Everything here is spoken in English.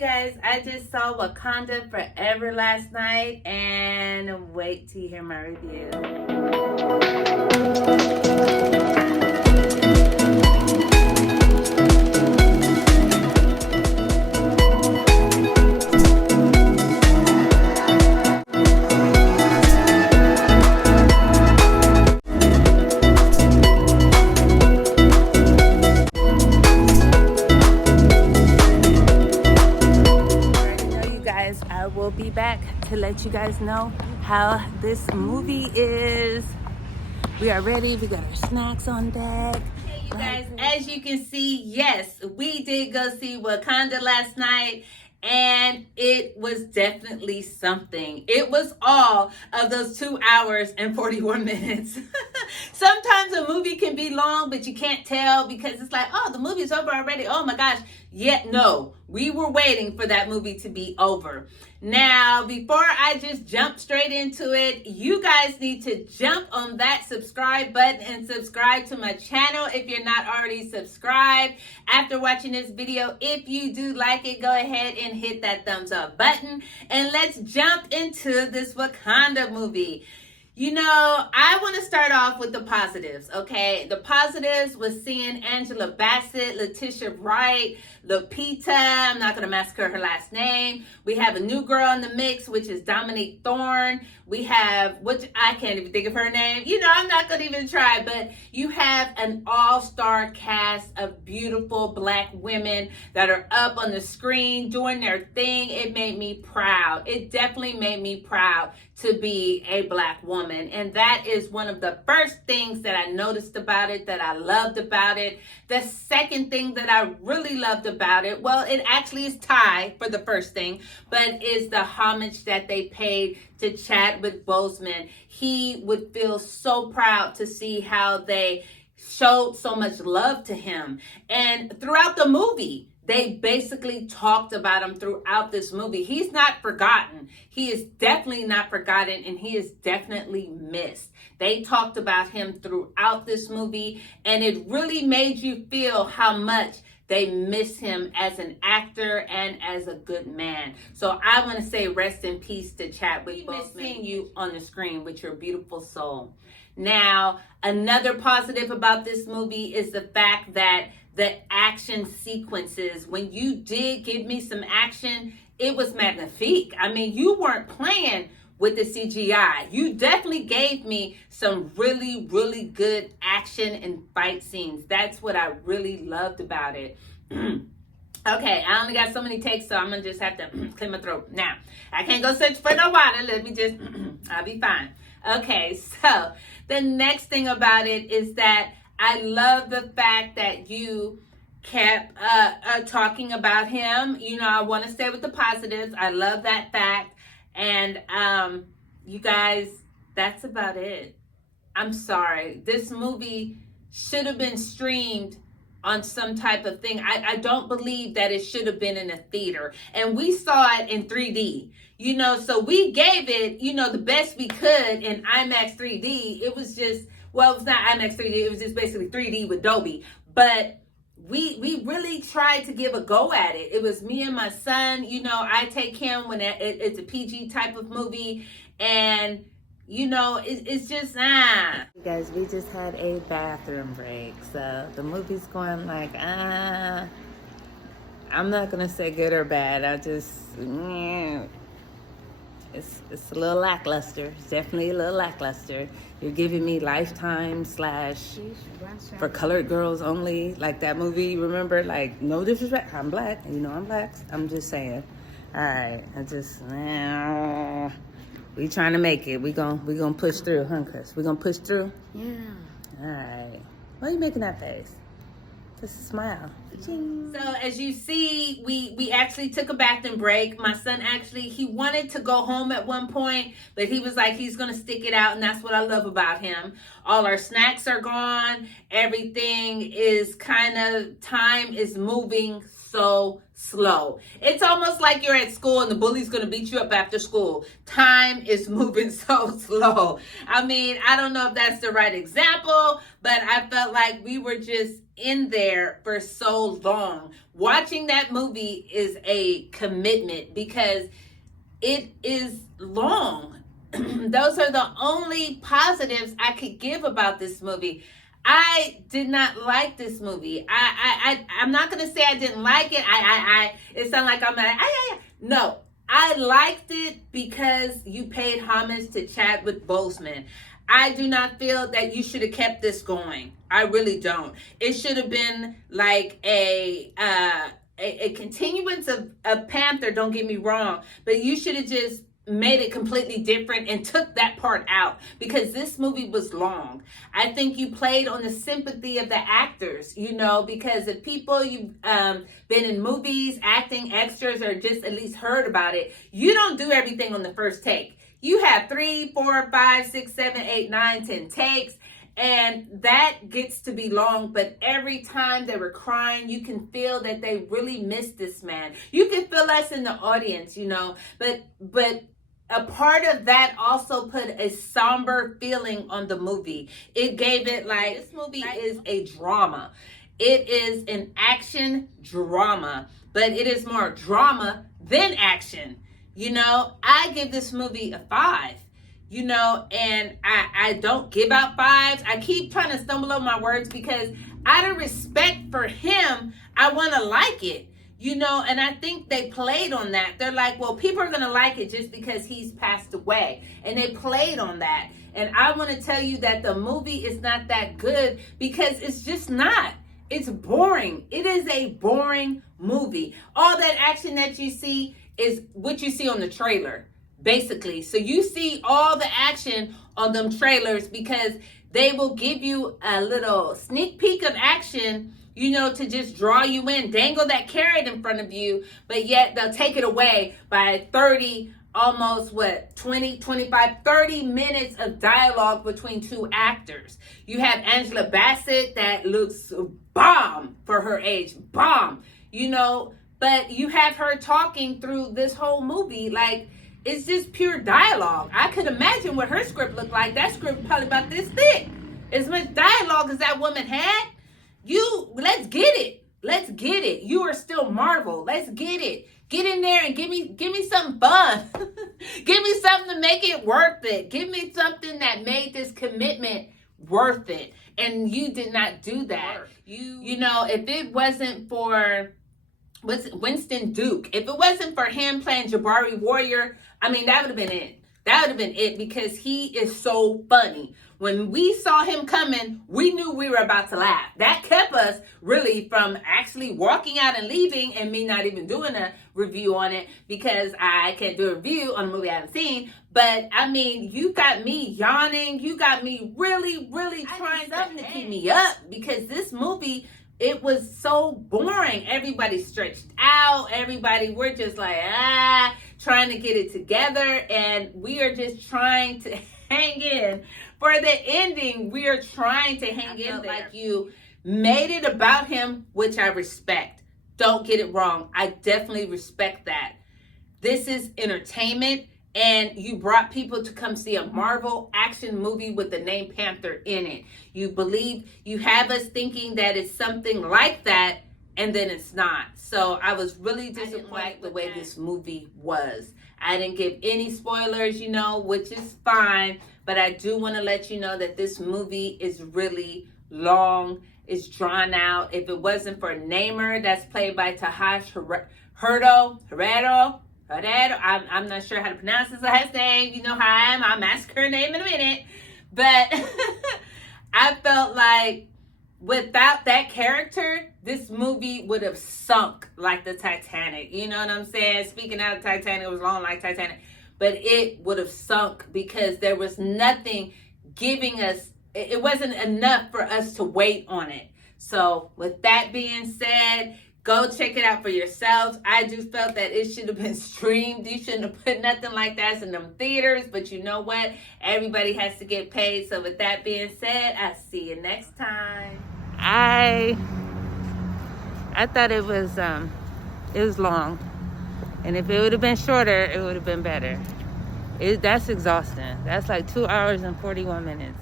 guys, I just saw Wakanda Forever last night and wait to hear my review. I will be back to let you guys know how this movie is. We are ready. We got our snacks on deck. Hey, you guys, as you can see, yes, we did go see Wakanda last night. And it was definitely something. It was all of those 2 hours and 41 minutes. Sometimes a movie can be long, but you can't tell because it's like, oh, the movie's over already. Oh my gosh. Yet no, we were waiting for that movie to be over. Now, before I just jump straight into it, you guys need to jump on that subscribe button and subscribe to my channel if you're not already subscribed. After watching this video, if you do like it, go ahead and hit that thumbs up button. And let's jump into this Wakanda movie. You know, I want to start off with the positives, okay? The positives was seeing Angela Bassett, Leticia Wright, Lupita, I'm not going to massacre her last name. We have a new girl in the mix, which is Dominique Thorne. We have, which I can't even think of her name. You know, I'm not going to even try, but you have an all-star cast of beautiful black women that are up on the screen doing their thing. It made me proud. It definitely made me proud to be a black woman. And that is one of the first things that I noticed about it, that I loved about it. The second thing that I really loved about it, well, it actually is tied for the first thing, but is the homage that they paid to Chadwick Boseman. He would feel so proud to see how they showed so much love to him. And throughout the movie, they basically talked about him throughout this movie. He's not forgotten. He is definitely not forgotten, and he is definitely missed. They talked about him throughout this movie, and it really made you feel how much they miss him as an actor and as a good man. So I want to say rest in peace to Chadwick Boseman. We miss seeing you on the screen with your beautiful soul. Now, another positive about this movie is the fact that the action sequences, when you did give me some action, it was magnifique. I mean, you weren't playing with the CGI. You definitely gave me some really, really good action and fight scenes. That's what I really loved about it. Okay, I only got so many takes, so I'm gonna just have to clear my throat. Now, I can't go search for no water. Let me just, I'll be fine. Okay, so the next thing about it is that I love the fact that you kept talking about him. You know, I want to stay with the positives. I love that fact. And you guys, that's about it. I'm sorry. This movie should have been streamed on some type of thing. I don't believe that it should have been in a theater. And we saw it in 3D. You know, so we gave it, you know, the best we could in IMAX 3D. It was just, well, it's not IMAX 3D. It was just basically 3D with Dolby. But we really tried to give a go at it. It was me and my son. You know, I take him when it's a PG type of movie. And, you know, it's just, You guys, we just had a bathroom break. So the movie's going like, I'm not going to say good or bad. I just, It's a little lackluster. It's definitely a little lackluster. You're giving me Lifetime / for colored girls only, like that movie. Remember, like, no disrespect. I'm black. You know I'm black. I'm just saying. All right. I just, we trying to make it. We gonna push through, huh, Chris? We gonna push through? Yeah. All right. Why are you making that face? Just a smile. So as you see, we actually took a bathroom break. My son actually, he wanted to go home at one point, but he was like, he's going to stick it out. And that's what I love about him. All our snacks are gone. Everything is kind of, time is moving so slow. It's almost like you're at school and the bully's going to beat you up after school. Time is moving so slow. I mean, I don't know if that's the right example, but I felt like we were just in there for so long. Watching that movie is a commitment because it is long. Those are the only positives I could give about this movie. I did not like this movie. I'm not gonna say I didn't like it. It sounds like I'm like, no. I liked it because you paid homage to Chadwick Boseman. I do not feel that you should have kept this going. I really don't. It should have been like a continuance of Panther, don't get me wrong, but you should have just made it completely different and took that part out because this movie was long. I think you played on the sympathy of the actors, you know, because if people you've been in movies, acting, extras, or just at least heard about it, you don't do everything on the first take. You have 3, 4, 5, 6, 7, 8, 9, 10 takes. And that gets to be long, but every time they were crying, you can feel that they really missed this man. You can feel us in the audience, you know, but a part of that also put a somber feeling on the movie. It gave it like, this movie is a drama. It is an action drama, but it is more drama than action. You know, I give this movie a 5. You know, and I don't give out 5s. I keep trying to stumble over my words because out of respect for him, I want to like it. You know, and I think they played on that. They're like, well, people are going to like it just because he's passed away. And they played on that. And I want to tell you that the movie is not that good because it's just not. It's boring. It is a boring movie. All that action that you see is what you see on the trailer. Basically, so you see all the action on them trailers because they will give you a little sneak peek of action, you know, to just draw you in, dangle that carrot in front of you, but yet they'll take it away by 30, almost 20, 25, 30 minutes of dialogue between two actors. You have Angela Bassett that looks bomb for her age, bomb, you know, but you have her talking through this whole movie like, it's just pure dialogue. I could imagine what her script looked like. That script probably about this thick. As much dialogue as that woman had. Let's get it. Let's get it. You are still Marvel. Let's get it. Get in there and give me something fun. Give me something to make it worth it. Give me something that made this commitment worth it. And you did not do that. You know, if it wasn't for Winston Duke, if it wasn't for him playing Jabari Warrior, I mean, that would have been it. That would have been it because he is so funny. When we saw him coming, we knew we were about to laugh. That kept us really from actually walking out and leaving and me not even doing a review on it because I can't do a review on a movie I haven't seen. But, I mean, you got me yawning. You got me really, really trying something to keep me up because this movie, it was so boring. Everybody stretched out. We're just like, trying to get it together. And we are just trying to hang in. For the ending, we are trying to hang in there. Like you made it about him, which I respect. Don't get it wrong. I definitely respect that. This is entertainment. And you brought people to come see a Marvel action movie with the name Panther in it. You have us thinking that it's something like that, and then it's not. So I was really disappointed the way this movie was. I didn't give any spoilers, you know, which is fine. But I do want to let you know that this movie is really long. It's drawn out. If it wasn't for Namer, that's played by Tahash Herrero. I'm not sure how to pronounce his last name. You know how I am. I'll ask her name in a minute. But I felt like without that character, this movie would have sunk like the Titanic. You know what I'm saying? Speaking out of Titanic, it was long like Titanic. But it would have sunk because there was nothing giving us, it wasn't enough for us to wait on it. So with that being said, go check it out for yourselves. I just felt that it should have been streamed. You shouldn't have put nothing like that in them theaters. But you know what? Everybody has to get paid. So with that being said, I'll see you next time. I thought it was It was long. And if it would have been shorter, it would have been better. That's exhausting. That's like 2 hours and 41 minutes.